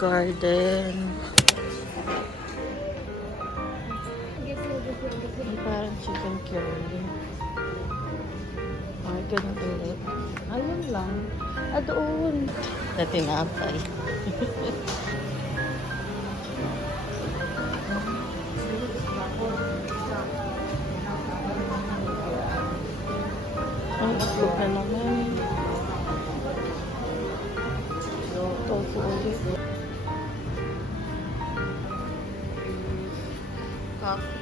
garden. Ay, parang chicken curry. Ay, ganun ulit. Ayun lang. Ah, doon. Na tinapay. Ang itlog na naman. Tofu ulit. Coffee.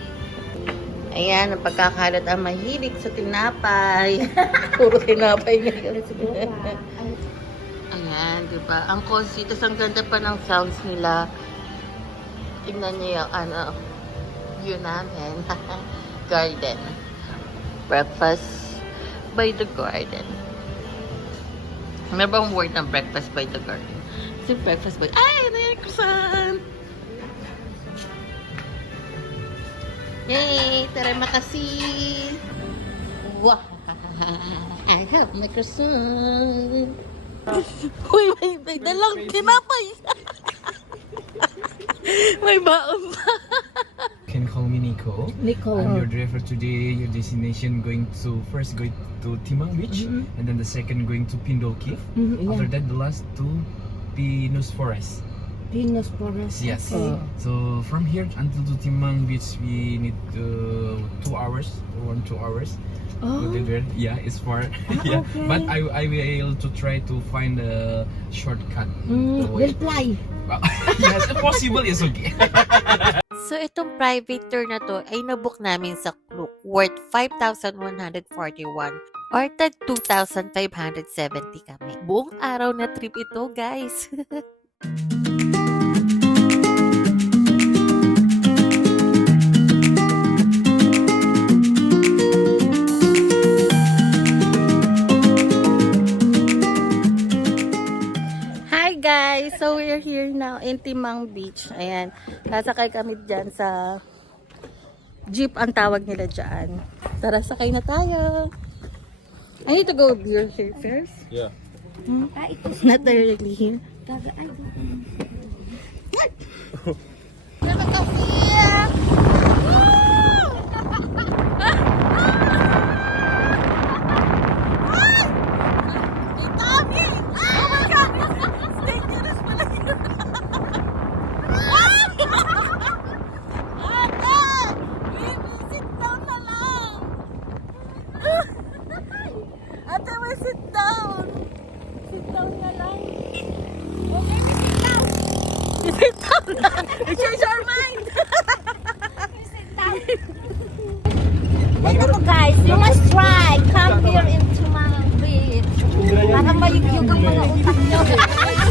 Ayan, ang pagkakalat ang mahilig sa tinapay. Puro tinapay ngayon. Ayan, di ba? Ang cozy. Tapos ang ganda pa ng sounds nila. Tingnan niyo yung ano, view namin. garden. Breakfast by the garden. Meron bang word ng breakfast by the garden? Kasi breakfast by... Ay, ano yung croissant? Yay! Terima kasih! Wow! I have my croissant! Uy, may, may dalang tinapay! may baon pa! can call me Nico. Nico. I'm your driver today. Your destination going to first going to Timang Beach, mm-hmm. and then the second going to Pindol Cave. Mm-hmm, After that, the last to Pinus Forest. Pinos Forest. Yes. Okay. So from here until to Timang Beach, we need uh, two hours, one two hours. Oh, We'll there. Yeah, it's far. yeah, okay. but I I will to try to find a shortcut. mm, will fly. yes, if possible, is okay. So, itong private tour na to ay nabook namin sa Klook worth 5,141 or tag 2,570 kami. Buong araw na trip ito, guys. Now in Timang Beach. Ayan. Sasakay kami dyan sa jeep ang tawag nila dyan. Tara, sakay na tayo. I need to go here first. Yeah. Hmm? Ah, ito Not directly here. Gaga, ay, Ate, Sit down na. Change our mind. Wait ako guys, you must try. Come here in Tumang Beach. Para mayugyug ang mga utak nyo.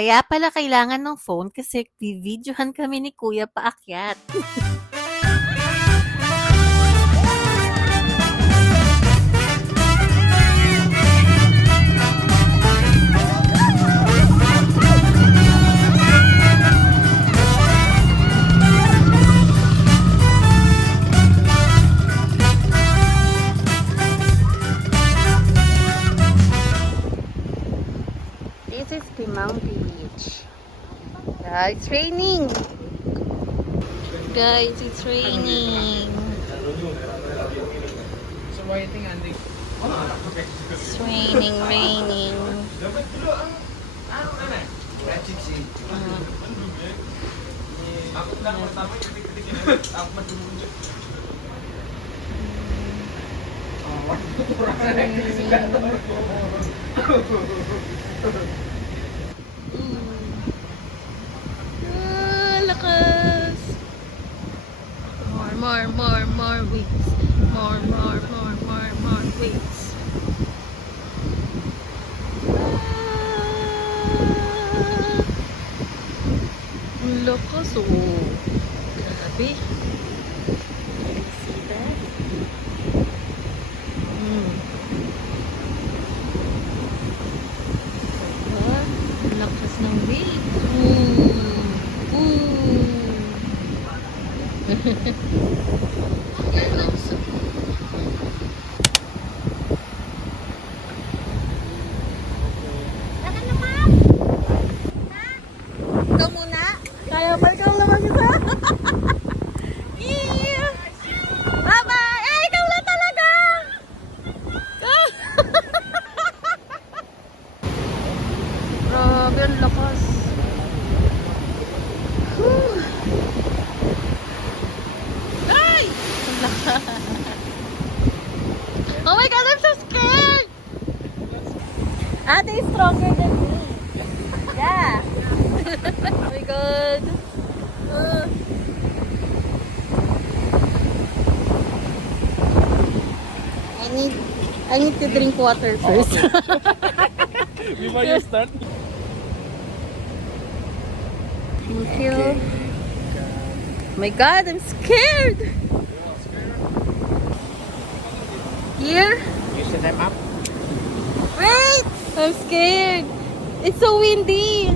Kaya pala kailangan ng phone kasi videohan kami ni Kuya paakyat. raining. Guys, it's raining. It's raining, raining. Ah, lakas. More, more, more, weights. More, more, more, more, more weights. Ah, ang lakas oh. Grabe. I need to drink water first. Oh, Before you start. Thank you. my god, I'm scared. Here? You set them up. Wait! I'm scared. It's so windy.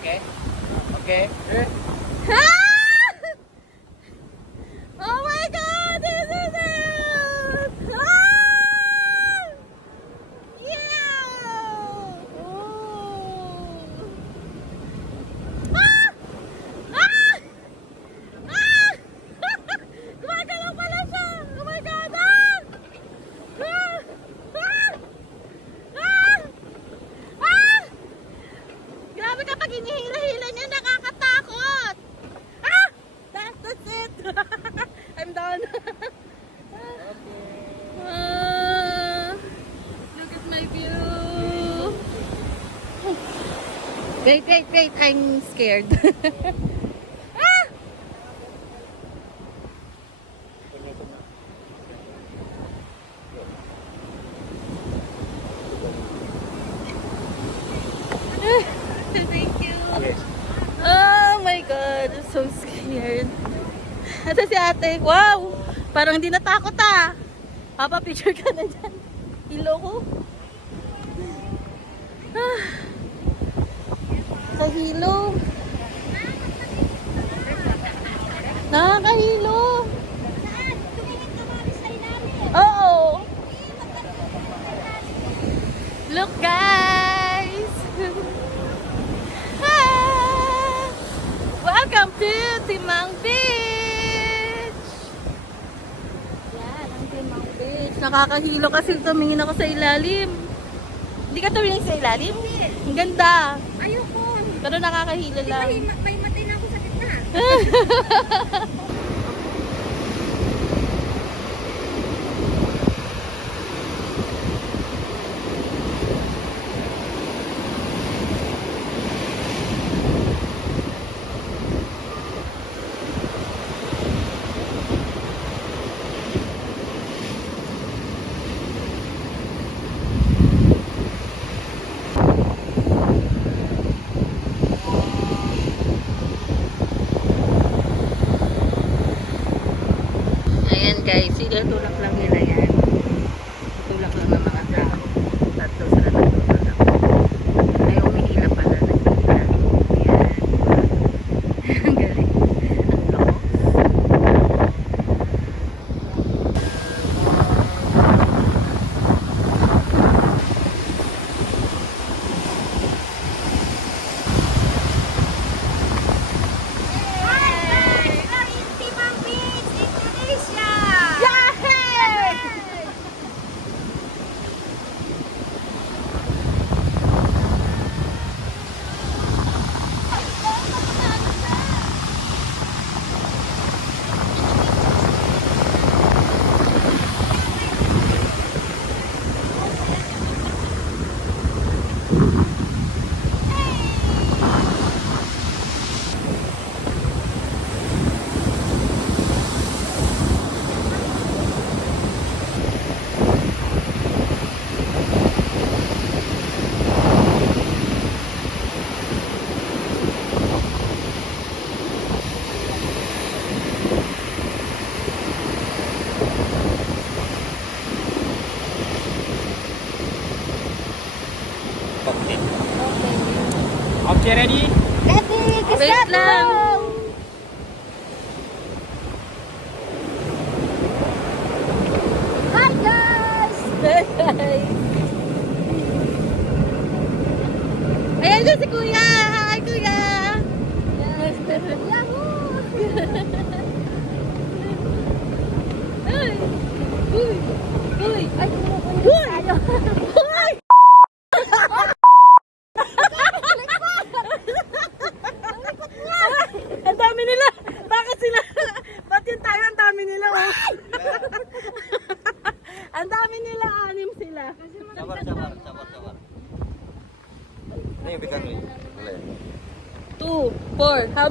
Okay. Okay. Wait, wait, wait. I'm scared. ah! Thank you. Oh my God, I'm so scared. Ito si ate. Wow! Parang hindi natakot ah. Papa, picture ka na dyan. Hilo ko. Nakakahilo. Ilalim. Oo. Look guys! Welcome to Timang Beach! Yan, ang Timang Beach. Nakakahilo kasi tumingin ako sa ilalim. Hindi ka tumingin sa ilalim? Ang ganda. Ayoko. Pero nakakahilo lang. May, may matay na ako sa gitna.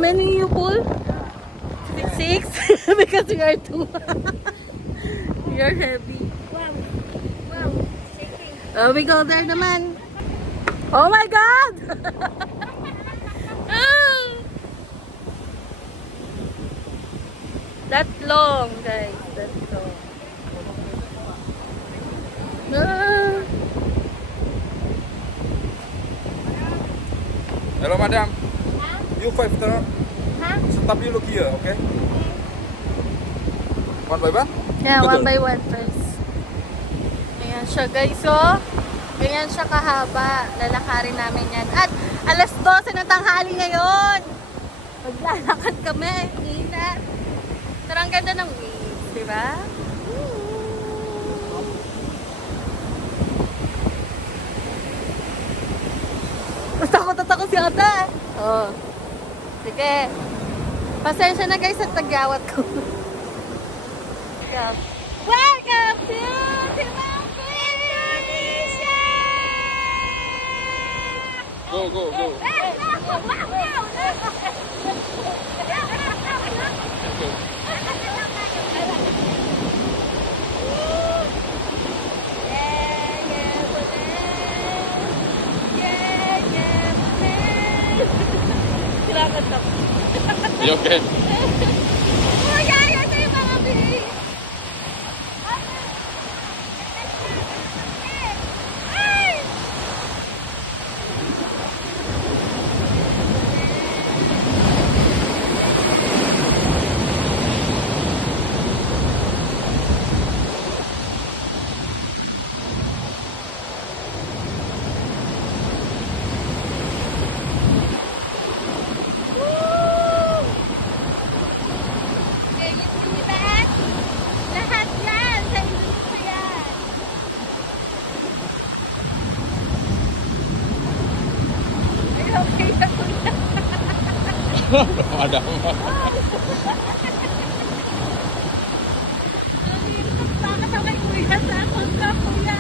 many you pull? Six? because you are two. You're heavy. Wow. Wow. Shaking. Oh, we go there naman. Oh my God! you look here, okay? One by one. Yeah, one by one first. Ayan siya guys, oh. Ganyan siya kahaba. Lalakarin namin yan. At alas 12 ng tanghali ngayon. Maglalakad kami. Inat. Pero ang ganda ng waves, di ba? Basta ako tatako si ate. Oh. Sige. Pasensya na guys sa tagyawat ko. Yeah. Welcome to Timang Indonesia! Go, go, go. Kailangan You okay? Kuya, yan na yung mga bihis. Ay! Okay, you see that? Lahat yan sa Indonesia yan. Ay, okay na kuya. Madam. Baka sa kay kuya sa ka kuya.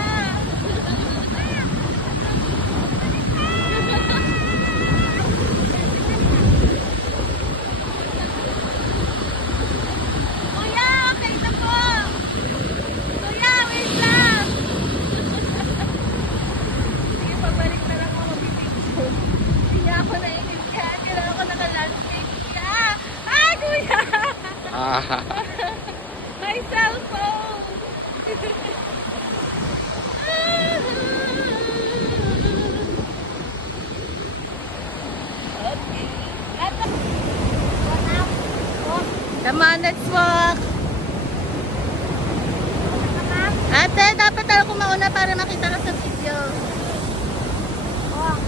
Kuya, okay na po. Kuya, wait lang. Sige, pabalik na lang ako bibigyo. Hindi ako naiintindihan. Kailangan ko naka-landscape. Kuya! Ay, kuya! Ah, May my cellphone! Okay. Eto. One up. Oh, Come on, let's walk! come up. Ate, dapat ako mauna para makita ka sa video. Oh.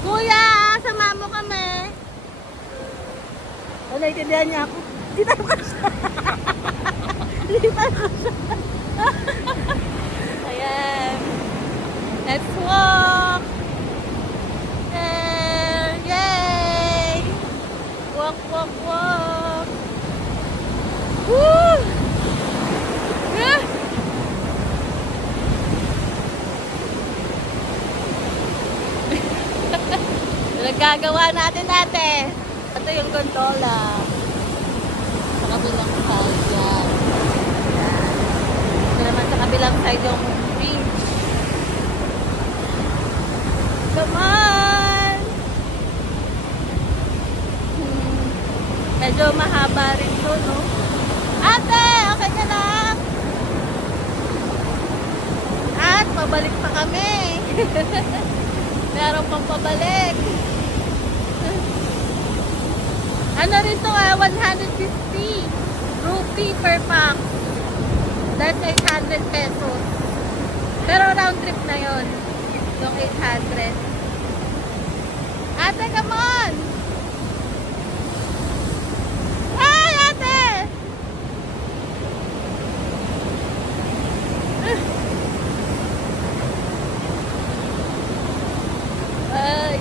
Kuya, sama mo kami. Oh, naiintindihan niya ako. Dito ko siya. Dito ko siya. Ayan. Let's walk. There. Yay. Walk, walk, walk. Woo! Ah! Nagagawa natin ate. Ito yung gondola. Sa kabilang side yan. Yan. Ito naman sa kabilang side yung bridge. Come on! Hmm. Medyo mahaba rin to, no? Ate! Okay ka lang? At pabalik pa kami. Meron pang pabalik. Ano rin to ah, 150 rupee per pack. That's 800 pesos. Pero round trip na yon yung 800. Ate, come on! Ay, ate! Ay.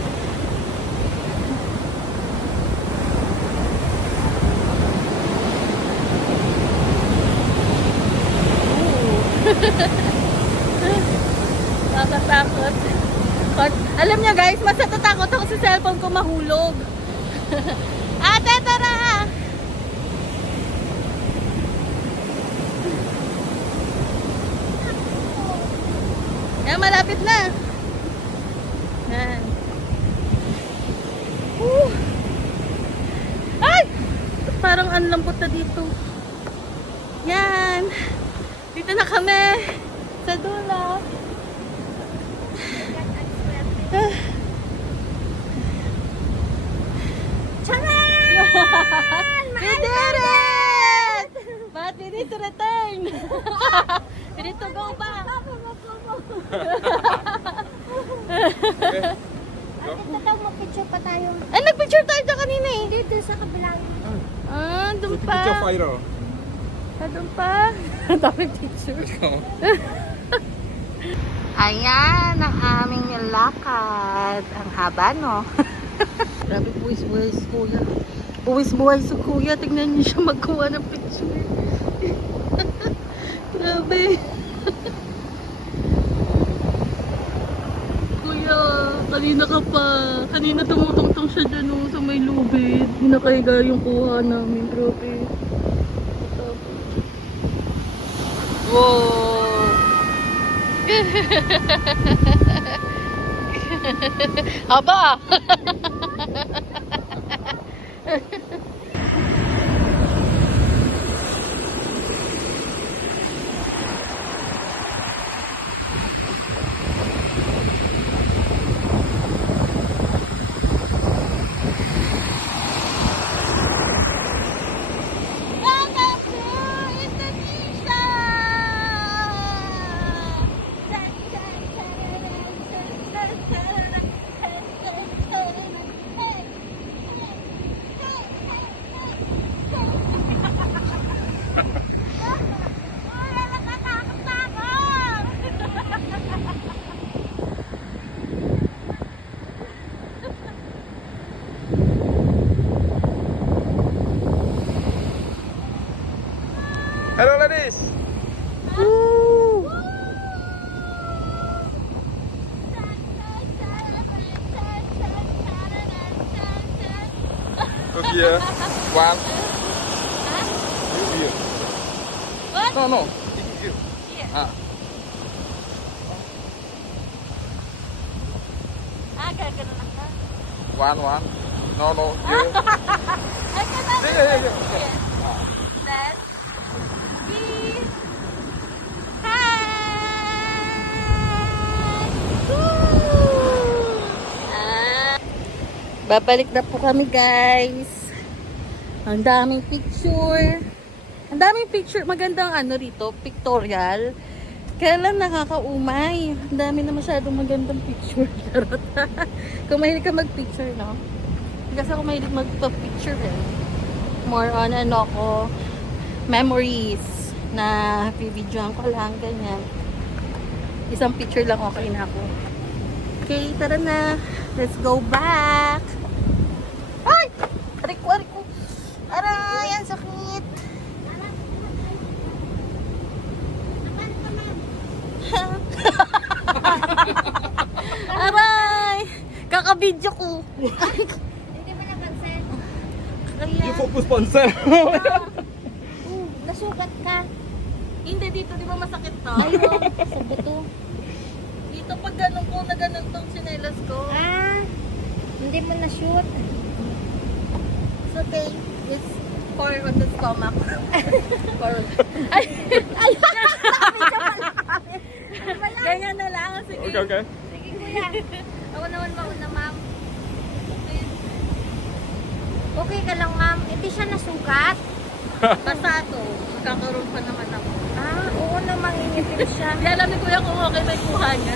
Natatakot. Kon- Alam niyo guys, mas natatakot ako sa cellphone ko mahulog. Ate, tara! Yan, malapit na. Yan. Woo! Ay! Parang ang lambot na dito. Yan. Dito na kami. Sa dula. Ah. We did it! But we need to return. we need to go back. Ate, daw mag-picture pa tayo. Ay, nagpicture tayo dyan kanina eh. Dito sa kabilang. Ah, doon pa. Picture viral. Ah, doon pa. Dami picture. Ayan ang aming nilakad. Ang haba, no? Grabe, buwis-buwis, kuya. Buwis-buwis si kuya. Tignan niyo siya magkuha ng picture. Grabe. kuya, kanina ka pa. Kanina tumutungtong siya dyan oh, sa may lubid. Hinakaiga yung kuha namin. Grabe. Wow! Aba! Hello, ladies. Look here. One. Here. What? No, no. Here. Here. Ah. Ah, gagano lang ka. One, one. No, no. Here. Ay, ganun. Yeah, yeah, Babalik na po kami guys. Ang daming picture. Ang daming picture. Magandang ano rito, pictorial. Kaya lang nakakaumay. Ang dami na masyadong magandang picture. Charot. Kung mahilig ka mag-picture, no? Kasi ako mahilig magpa-picture eh. More on ano ko, memories na bibidyoan ko lang, ganyan. Isang picture lang okay na ako. Okay, tara na. Let's go back. Ay! Aray ko, aray ko. Aray, ang sakit. Aray! Kakabidyo ko. Hindi mo napansin. Kaya, focus sponsor. Uh, nasugat ka. hindi dito, di ba masakit to? Ayun, sa buto. Dito pag ganun ko na ganun tong sinelas ko. Ah, hindi mo na-shoot. Okay. It's for on the stomach. for... Ay! Ay. Ganyan na lang. Sige. Okay, okay. Sige kuya. Ako naman mauna, ma'am. Okay ka lang, ma'am. Hindi siya nasugat. Basta to. Magkakaroon pa naman ako. Ah, oo na mangingitim siya. Hindi alam ni Kuya kung okay may kuha niya.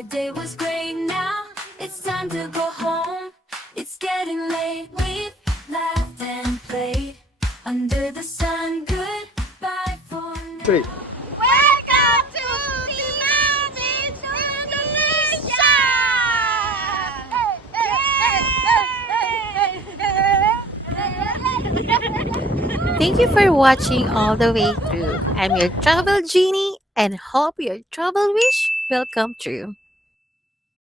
Our day was great now, it's time to go home. It's getting late, we've laughed and played under the sun. Goodbye for now. Three. Welcome to Timang Beach, Indonesia! Thank you for watching all the way through. I'm your travel genie and hope your travel wish will come true.